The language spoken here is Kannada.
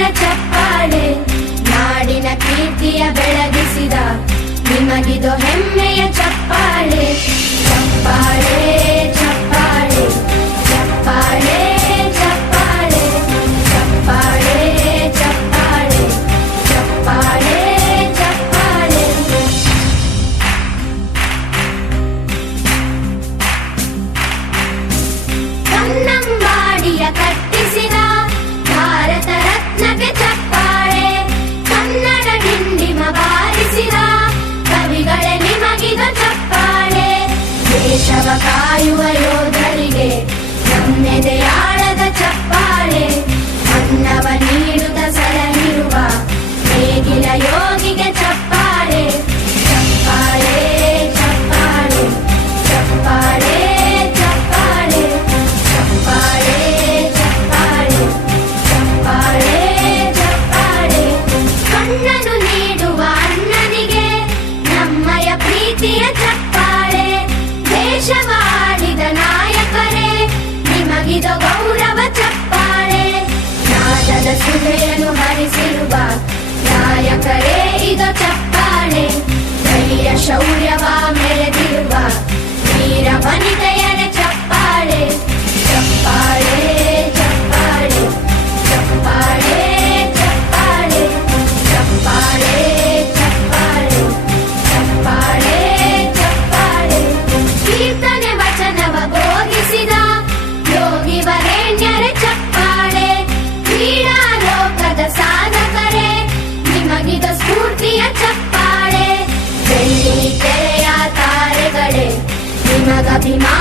ಜನರ ಚಪ್ಪಾಳೆ, ನಾಡಿನ ಕೀರ್ತಿಯ ಬೆಳಗಿಸಿದ ನಿಮಗಿದು ಹೆಮ್ಮೆಯ ಚಪ್ಪಾಳೆ. ಚಪ್ಪಾಳೆ ಚಪ್ಪಾಳೆ ಚಪ್ಪಾಳೆ ಚಪ್ಪಾಳೆ ಚಪ್ಪಾಳೆ ಚಪ್ಪಾಳೆ ಚಪ್ಪಾಳೆ ಚಪ್ಪಾಳೆ. ಕನ್ನಂಬಾಡಿಯ ಕಟ್ಟಿಸಿದ ಭಾರತ ರತ್ನಕ್ಕೆ ಚಪ್ಪಾಳೆ, ಕನ್ನಡ ಡಿಂಡಿಮ ಬಾರಿಸಿದ ಕವಿಗಳೇ ನಿಮಗಿದ ಚಪ್ಪಾಳೆ. ದೇಶವ ಕಾಯುವ ಯೋಧರಿಗೆ ನಮ್ಮೆದೆಯಾಳದ ಚಪ್ಪಾಳೆ, ಅನ್ನವ ನೀಡುತ್ತ ಸಲಹಿರುವ ನೇಗಿಲ ಯೋಗಿಗೆ ಚಪ್ಪಾಳೆ. ಚಪ್ಪಾಳೆ ಚಪ್ಪಾಳೆ ಚಪ್ಪಾಳೆ ಚಪ್ಪಾಳೆ ಚಪ್ಪಾಳೆ ಚಪ್ಪಾಳೆ ಚಪ್ಪಾಳೆ ಚಪ್ಪಾಳೆ. ಕಣ್ಣನು ನೀಡುವ ಅಣ್ಣನಿಗೆ ನಮ್ಮಯ ಪ್ರೀತಿಯ ಚಪ್ಪಾಳೆ, ದೇಶವಾಡಿದ ನಾಯಕರೇ ನಿಮಗಿದು ಗೌರವ ಚಪ್ಪಾಳೆ. ನಾದದ ಸುಧೆಯನ್ನು ಹರಿಸಿರುವ ನಾಯಕರೇ ಇದು ಚಪ್ಪಾಳೆ, ಧೈರ್ಯ ಶೌರ್ಯವ ಮೆರೆದಿರುವ ವೀರ ವನಿತೆಯರ ಚಪ್ಪಾಳೆ. ಚಪ್ಪಾಳೆ ಚಪ್ಪಾಳೆ ಚಪ್ಪಾಳೆ ಚಪ್ಪಾಳೆ ಚಪ್ಪಾಳೆ ಚಪ್ಪಾಳೆ ಚಪ್ಪಾಳೆ ಚಪ್ಪಾಳೆ. ಕೀರ್ತನೆ ವಚನವ ಬೋಧಿಸಿದ ಯೋಗಿ ವರೇಣ್ಯರ ಚಪ್ಪಾಳೆ, ಕ್ರೀಡಾ ಲೋಕದ ಸಾಧಕರೇ ನಿಮಗಿದ ಸ್ಫೂರ್ತಿಯ ಚಪ್ಪಾಳೆ. ಬೆಳ್ಳಿ ತೆರೆಯ ತಾರೆಗಳೇ ನಿಮಗಭಿಮಾನ